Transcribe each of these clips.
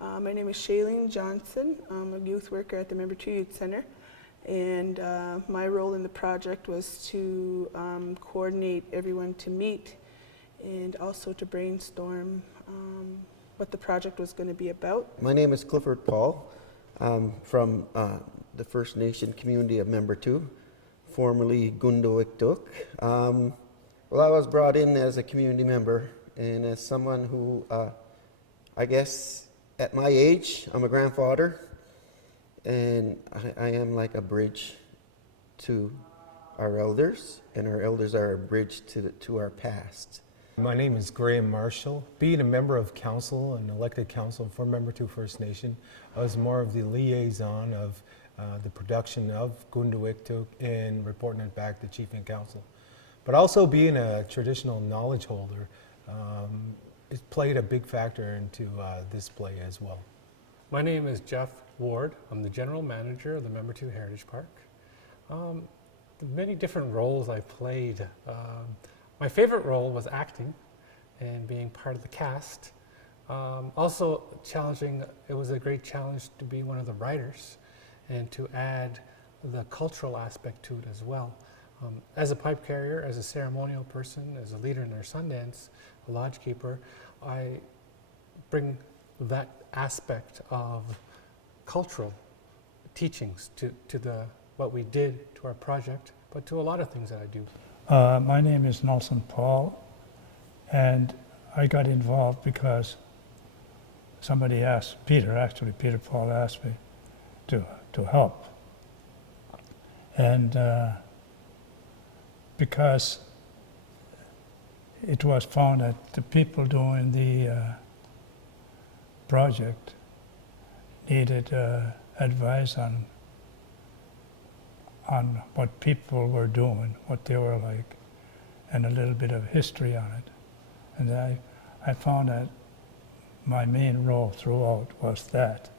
My name is Shailene Johnson. I'm a youth worker at the Membertou Youth Center, and my role in the project was to coordinate everyone to meet and also to brainstorm what the project was going to be about. My name is Clifford Paul. I'm from the First Nation community of Membertou, formerly Kun'tewiktuk. Well, I was brought in as a community member and as someone who, I guess, at my age, I'm a grandfather, and I am like a bridge to our elders, and our elders are a bridge to our past. My name is Graham Marshall. Being a member of council, an elected council for Membertou First Nation, I was more of the liaison of the production of Kun'tewiktuk and reporting it back to Chief and Council. But also being a traditional knowledge holder, it played a big factor into this play as well. My name is Jeff Ward. I'm the general manager of the Membertou Heritage Park. The many different roles I played. My favorite role was acting and being part of the cast. Also challenging, it was a great challenge to be one of the writers and to add the cultural aspect to it as well. As a pipe carrier, as a ceremonial person, as a leader in our Sundance, a lodge keeper, I bring that aspect of cultural teachings to what we did to our project, but to a lot of things that I do. My name is Nelson Paul, and I got involved because somebody asked, Peter Paul asked me to help. And because it was found that the people doing the project needed advice on what people were doing, what they were like, and a little bit of history on it. And I found that my main role throughout was that.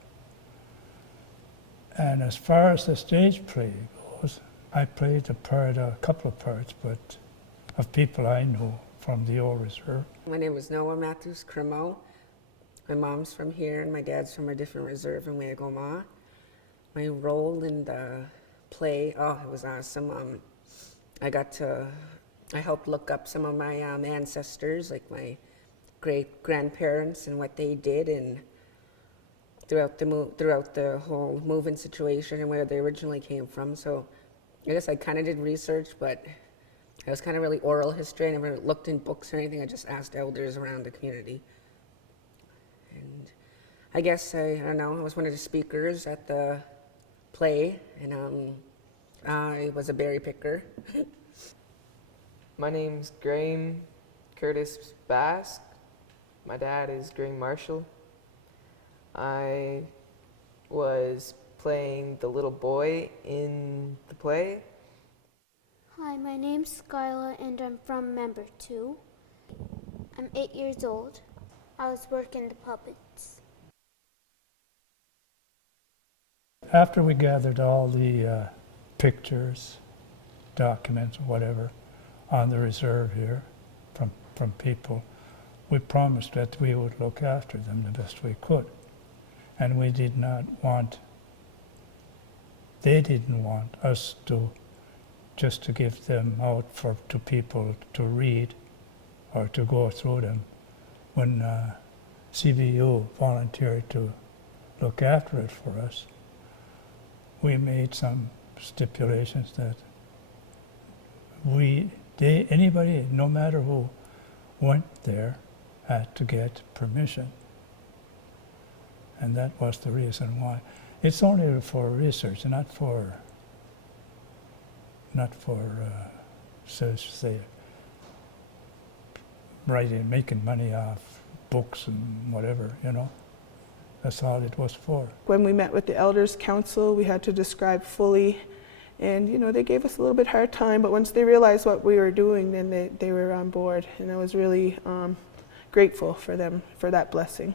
And as far as the stage play goes, I played a couple of parts, but of people I knew from the old reserve. My name is Noah Matthews Cremo. My mom's from here and my dad's from a different reserve in Wagoma. My role in the play, it was awesome. I helped look up some of my ancestors, like my great-grandparents and what they did and throughout the whole moving situation and where they originally came from. So I guess I kind of did research, but it was kind of really oral history. I never looked in books or anything. I just asked elders around the community. And I guess, I don't know, I was one of the speakers at the play, and I was a berry picker. My name's Graham Curtis Basque. My dad is Graham Marshall. I was playing the little boy in the play. Hi, my name's Skyla and I'm from Membertou. I'm 8 years old. I was working the puppets. After we gathered all the pictures, documents, whatever, on the reserve here from people, we promised that we would look after them the best we could. And we did not want, they didn't want us to just to give them out to people to read or to go through them. When CBU volunteered to look after it for us, we made some stipulations that anybody, no matter who went there, had to get permission. And that was the reason why. It's only for research, not for so say, writing, making money off books and whatever, you know. That's all it was for. When we met with the Elders Council, we had to describe fully, and they gave us a little bit hard time, but once they realized what we were doing, then they were on board, and I was really grateful for them for that blessing.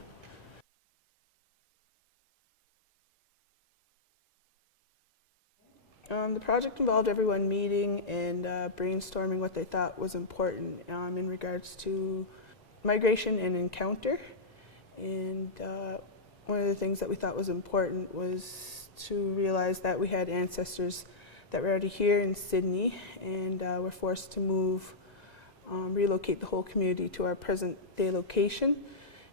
The project involved everyone meeting and brainstorming what they thought was important in regards to migration and encounter. And one of the things that we thought was important was to realize that we had ancestors that were already here in Sydney and were forced to move, relocate the whole community to our present day location.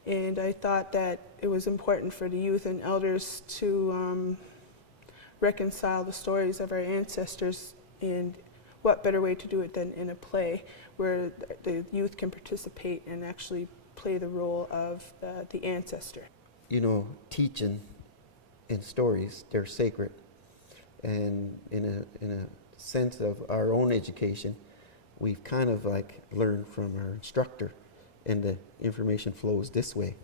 And I thought that it was important for the youth and elders to reconcile the stories of our ancestors, and what better way to do it than in a play where the youth can participate and actually play the role of the ancestor. You know, teaching and stories, they're sacred. And in a sense of our own education, we've kind of like learned from our instructor, and the information flows this way.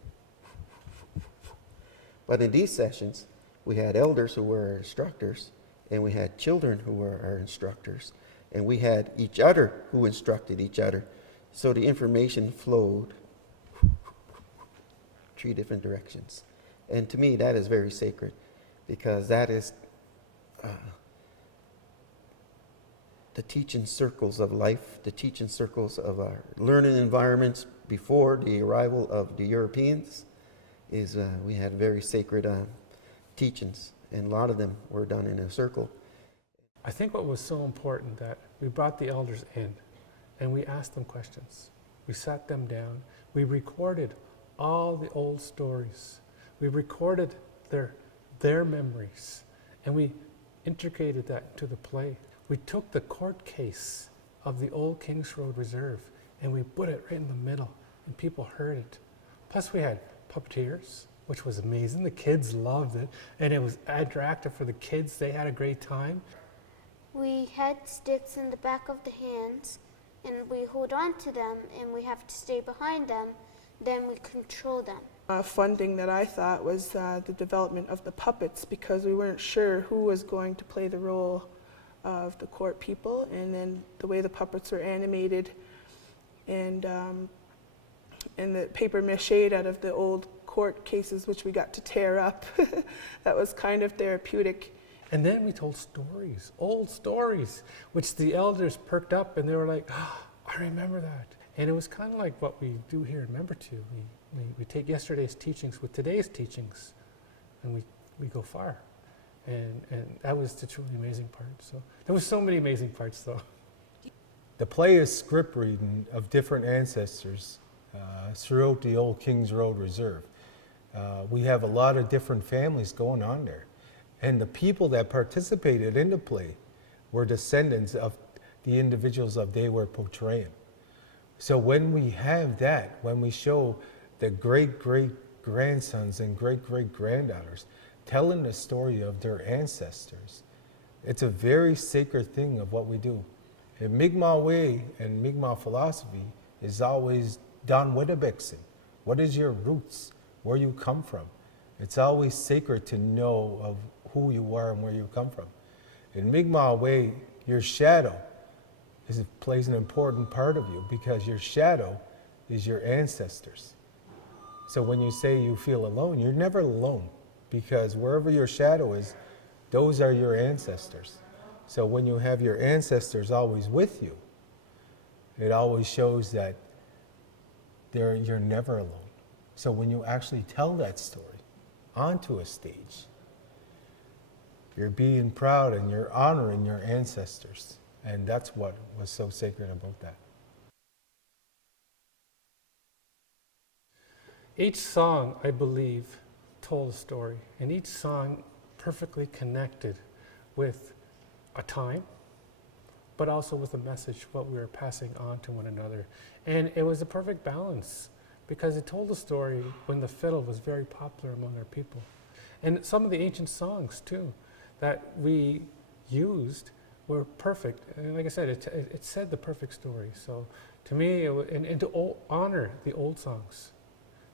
But in these sessions, we had elders who were our instructors, and we had children who were our instructors, and we had each other who instructed each other. So the information flowed 3 different directions. And to me, that is very sacred, because that is the teaching circles of life, the teaching circles of our learning environments before the arrival of the Europeans. We had very sacred teachings, and a lot of them were done in a circle. I think what was so important that we brought the elders in and we asked them questions. We sat them down. We recorded all the old stories. We recorded their memories, and we integrated that into the play. We took the court case of the old Kings Road Reserve and we put it right in the middle, and people heard it. Plus we had puppeteers, which was amazing. The kids loved it, and it was interactive for the kids. They had a great time. We had sticks in the back of the hands, and we hold on to them, and we have to stay behind them. Then we control them. Fun thing that I thought was the development of the puppets, because we weren't sure who was going to play the role of the court people, and then the way the puppets were animated, and the paper mache out of the old court cases, which we got to tear up. That was kind of therapeutic. And then we told stories, old stories, which the elders perked up and they were like, oh, I remember that. And it was kind of like what we do here in Membertou. We take yesterday's teachings with today's teachings, and we go far. And that was the truly amazing part. So there was so many amazing parts, though. The play is script reading of different ancestors throughout the old Kings Road Reserve. We have a lot of different families going on there. And the people that participated in the play were descendants of the individuals that they were portraying. So when we have that, when we show the great-great-grandsons and great-great-granddaughters telling the story of their ancestors, it's a very sacred thing of what we do. And Mi'kmaq way and Mi'kmaq philosophy is always done with a bixin. What is your roots? Where you come from? It's always sacred to know of who you are and where you come from. In Mi'kmaq way, your shadow plays an important part of you, because your shadow is your ancestors. So when you say you feel alone, you're never alone, because wherever your shadow is, those are your ancestors. So when you have your ancestors always with you, it always shows that you're never alone. So when you actually tell that story onto a stage, you're being proud and you're honoring your ancestors. And that's what was so sacred about that. Each song, I believe, told a story, and each song perfectly connected with a time, but also with a message, what we were passing on to one another. And it was a perfect balance, because it told a story when the fiddle was very popular among our people. And some of the ancient songs, too, that we used were perfect. And like I said, it said the perfect story. So to me, and to honor the old songs,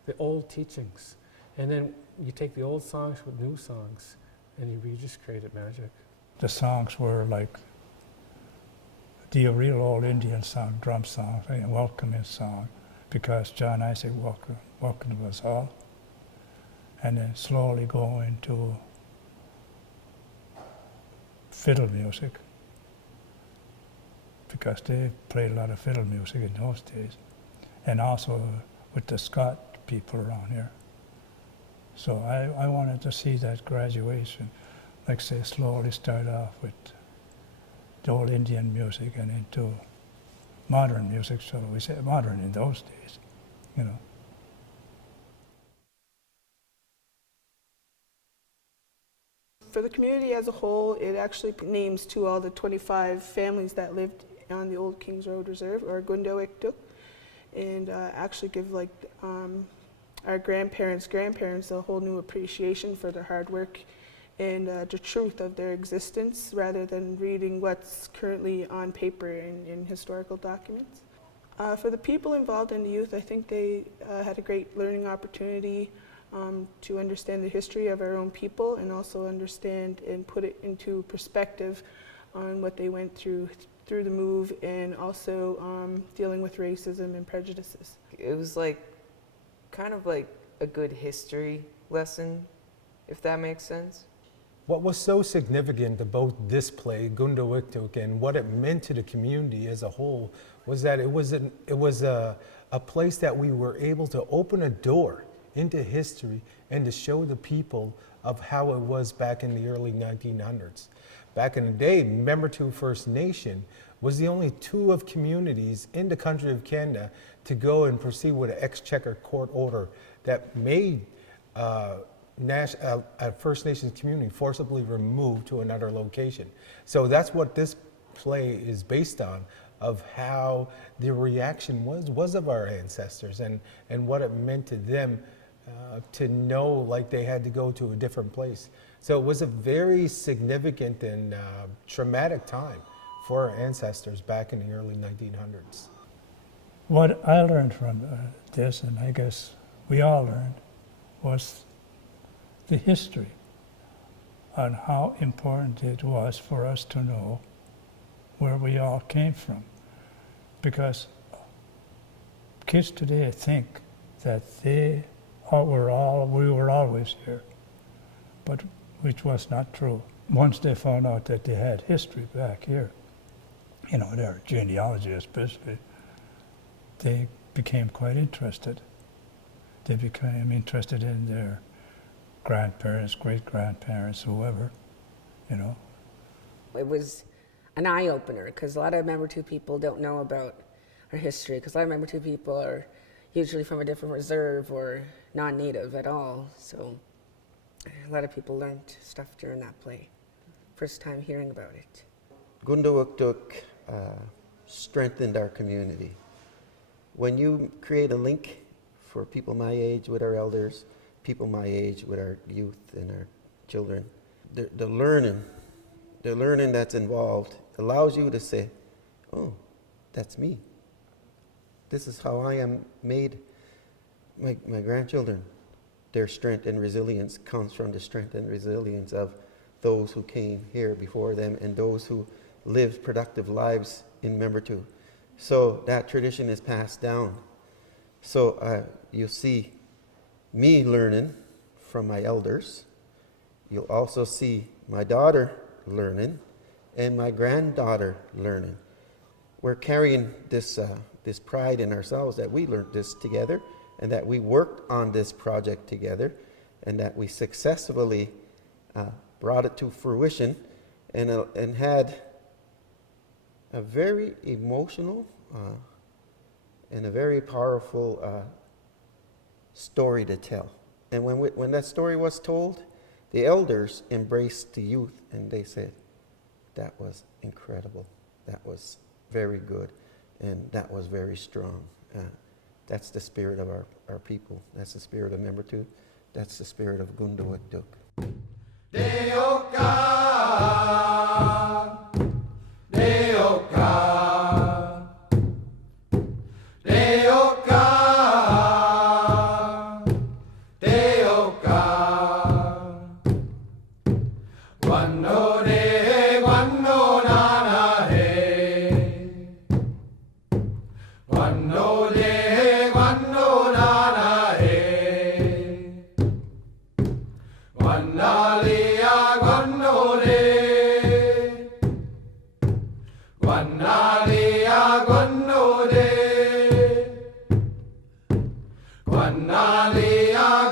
the old teachings. And then you take the old songs with new songs, and you just created magic. The songs were like the real old Indian song, drum songs, and welcoming song, because John Isaac welcomed us all. And then slowly go into fiddle music, because they played a lot of fiddle music in those days. And also with the Scott people around here, So I wanted to see that graduation, like say slowly start off with the old Indian music and into modern music, so we say modern in those days, you know. For the community as a whole, it actually names to all the 25 families that lived on the old Kings Road Reserve, or Kun'tewiktuk, and actually give like our grandparents a whole new appreciation for their hard work and the truth of their existence, rather than reading what's currently on paper in historical documents. For the people involved in the youth, I think they had a great learning opportunity to understand the history of our own people, and also understand and put it into perspective on what they went through the move, and also dealing with racism and prejudices. It was like kind of like a good history lesson, if that makes sense. What was so significant about this play, Kun'tewiktuk, and what it meant to the community as a whole was that it was a place that we were able to open a door into history and to show the people of how it was back in the early 1900s. Back in the day, Membertou First Nation was the only two of communities in the country of Canada to go and proceed with an exchequer court order that made a First Nations community forcibly removed to another location. So that's what this play is based on, of how the reaction was of our ancestors, and what it meant to them to know like they had to go to a different place. So it was a very significant and traumatic time for our ancestors back in the early 1900s. What I learned from this, and I guess we all learned, was the history on how important it was for us to know where we all came from. Because kids today think that we were always here, but which was not true. Once they found out that they had history back here, you know, their genealogy especially, they became quite interested. They became interested in their grandparents, great-grandparents, whoever, you know. It was an eye-opener, because a lot of Membertou people don't know about our history, because a lot of Membertou people are usually from a different reserve or non-native at all. So a lot of people learned stuff during that play. First time hearing about it. Kun'tewiktuk strengthened our community. When you create a link for people my age with our elders, people my age with our youth and our children, the learning that's involved allows you to say, oh, that's me. This is how I am made. My grandchildren, their strength and resilience comes from the strength and resilience of those who came here before them and those who lived productive lives in Membertou. So that tradition is passed down. So you see me learning from my elders. You'll also see my daughter learning and my granddaughter learning. We're carrying this pride in ourselves that we learned this together, and that we worked on this project together, and that we successfully brought it to fruition, and had a very emotional and a very powerful story to tell. And when that story was told, the elders embraced the youth, and they said, that was incredible, that was very good, and that was very strong. That's the spirit of our people. That's the spirit of Membertou. That's the spirit of Kun'tewiktuk. Guanalia